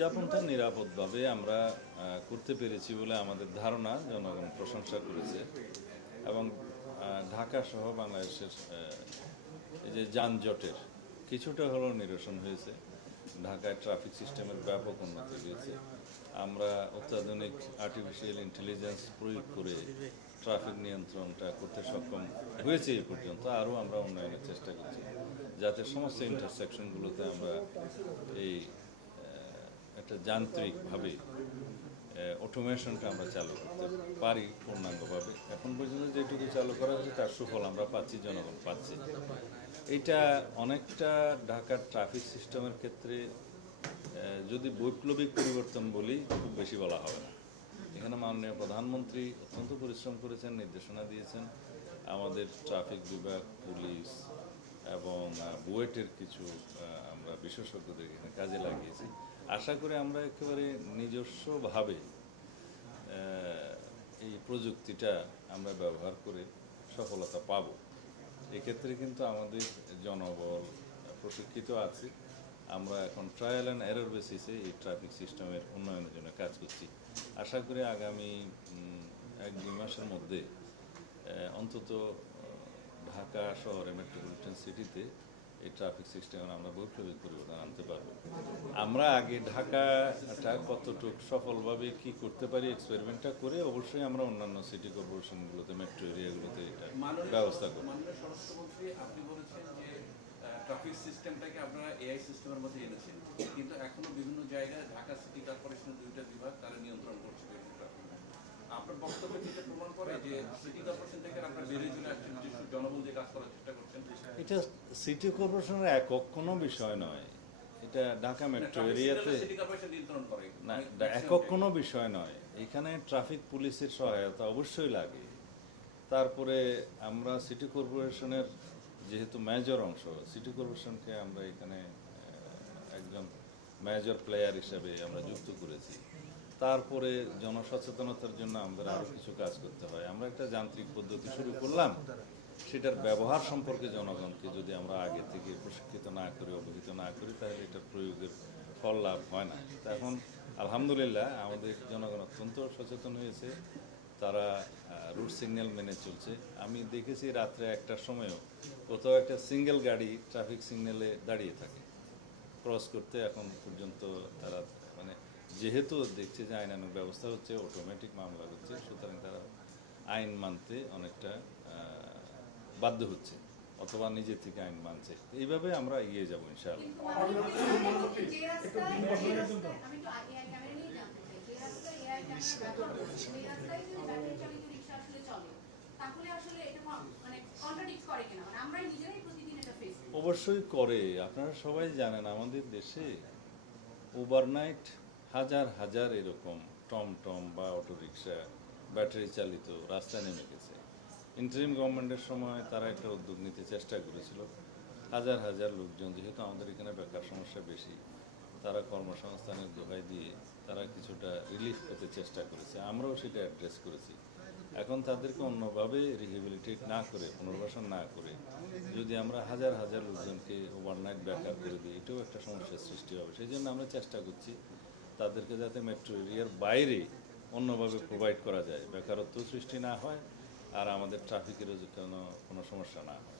উদযাপনটা নিরাপদভাবে আমরা করতে পেরেছি বলে আমাদের ধারণা, জনগণ প্রশংসা করেছে। এবং ঢাকা সহ বাংলাদেশের এই যে যানজটের কিছুটা হলেও নিরসন হয়েছে। ঢাকায় ট্রাফিক সিস্টেমের ব্যাপক উন্নতি হয়েছে। আমরা অত্যাধুনিক আর্টিফিশিয়াল ইন্টেলিজেন্স প্রয়োগ করে ট্রাফিক নিয়ন্ত্রণটা করতে সক্ষম হয়েছে এই পর্যন্ত। আরও আমরা উন্নয়নের চেষ্টা করছি যাতে সমস্ত ইন্টারসেকশনগুলোতে আমরা এই একটা যান্ত্রিকভাবে অটোমেশনটা আমরা চালু করতে পারি পূর্ণাঙ্গভাবে। এখন পর্যন্ত যেটুকু চালু করা হয়েছে তার সুফল আমরা পাচ্ছি, জনগণ পাচ্ছি। এটা অনেকটা ঢাকার ট্রাফিক সিস্টেমের ক্ষেত্রে যদি বৈপ্লবিক পরিবর্তন বলি খুব বেশি বলা হবে না। এখানে মাননীয় প্রধানমন্ত্রী অত্যন্ত পরিশ্রম করেছেন, নির্দেশনা দিয়েছেন। আমাদের ট্রাফিক বিভাগ, পুলিশ এবং বুয়েটের কিছু আমরা বিশেষজ্ঞদের এখানে কাজে লাগিয়েছি। আশা করি আমরা একেবারে নিজস্বভাবে এই প্রযুক্তিটা আমরা ব্যবহার করে সফলতা পাব। এক্ষেত্রে কিন্তু আমাদের জনবল প্রশিক্ষিত আছে। আমরা এখন ট্রায়াল অ্যান্ড এরর বেসিসে এই ট্রাফিক সিস্টেমের উন্নয়নের জন্য কাজ করছি। আশা করি আগামী 1-2 মাসের মধ্যে অন্তত ঢাকা শহরে মেট্রোপলিটন সিটিতে এই ট্রাফিক সিস্টেমে আমরা বৈপ্লবিক পরিবর্তন আনতে পারবো। আমরা আগে ঢাকাটা কতটুকু সফলভাবে কি করতে পারি এক্সপেরিমেন্টটা করে অবশ্যই আমরা অন্যান্য সিটি কর্পোরেশনগুলোতে, মেট্রো এরিয়াগুলোতে এটা ব্যবস্থা করব। স্বরাষ্ট্রমন্ত্রী আপনি বলেছেন যে ট্রাফিক সিস্টেমটাকে আপনারা এআই সিস্টেমের মধ্যে এনেছেন, কিন্তু এখনো বিভিন্ন জায়গায় ঢাকা সিটি কর্পোরেশনের 2টা বিভাগ তারা নিয়ন্ত্রণ করছে ট্রাফিক। আপনার বক্তব্য থেকে প্রমাণ করে যে সিটি কর্পোরেশন থেকে আপনারা বেরিয়ে চলে আসছেন, যে জনবল দিয়ে কাজ করার চেষ্টা করছেন। এটা সিটি কর্পোরেশনের একক কোনো বিষয় নয়, এটা ঢাকা মেট্রো এরিয়াতে না, একক কোনো বিষয় নয়। এখানে ট্রাফিক পুলিশের সহায়তা অবশ্যই লাগে। তারপরে আমরা সিটি কর্পোরেশনের যেহেতু মেজর অংশ, সিটি কর্পোরেশনকে আমরা এখানে একজন মেজর প্লেয়ার হিসেবে আমরা যুক্ত করেছি। তারপরে জনসচেতনতার জন্য আমাদের আরও কিছু কাজ করতে হয়। আমরা একটা যান্ত্রিক পদ্ধতি শুরু করলাম, সেটার ব্যবহার সম্পর্কে জনগণকে যদি আমরা আগে থেকে প্রশিক্ষিত না করি, অবহিত না করি, তাহলে এটার প্রয়োগের ফল লাভ হয় না। এখন আলহামদুলিল্লাহ আমাদের জনগণ অত্যন্ত সচেতন হয়েছে, তারা রুট সিগন্যাল মেনে চলছে। আমি দেখেছি রাত্রে 1টার সময়ও কোথাও একটা সিঙ্গেল গাড়ি ট্রাফিক সিগন্যালে দাঁড়িয়ে থাকে ক্রস করতে। এখন পর্যন্ত তারা মানে যেহেতু দেখছে যে আইনানুগ ব্যবস্থা হচ্ছে, অটোমেটিক মামলা হচ্ছে, সুতরাং তারা আইন মানতে অনেকটা বাধ্য হচ্ছে অথবা নিজে থেকে আইন মানছে। এইভাবে আমরা এগিয়ে যাবো ইনশাআল্লাহ। অবশ্যই করে। আপনারা সবাই জানেন আমাদের দেশে ওভারনাইট হাজার হাজার এরকম টমটম বা অটোরিকশা ব্যাটারি চালিত রাস্তায় নেমে গেছে। ইন্টারিম গভর্নমেন্টের সময় তারা একটা উদ্যোগ নিতে চেষ্টা করেছিল। হাজার হাজার লোকজন, যেহেতু আমাদের এখানে বেকার সমস্যা বেশি, তারা কর্মসংস্থানের দোহাই দিয়ে তারা কিছুটা রিলিফ পেতে চেষ্টা করেছে। আমরাও সেটা অ্যাড্রেস করেছি। এখন তাদেরকে অন্যভাবে রিহেবিলিটেট না করে, পুনর্বাসন না করে যদি আমরা হাজার হাজার লোকজনকে ওভারনাইট বেকার করে দিই, এটাও একটা সমস্যার সৃষ্টি হবে। সেই জন্য আমরা চেষ্টা করছি তাদেরকে যাতে মেট্রো এরিয়ার বাইরে অন্যভাবে প্রোভাইড করা যায়, বেকারত্ব সৃষ্টি না হয় আর আমাদের ট্রাফিকেরও যেন কোনো সমস্যা না হয়।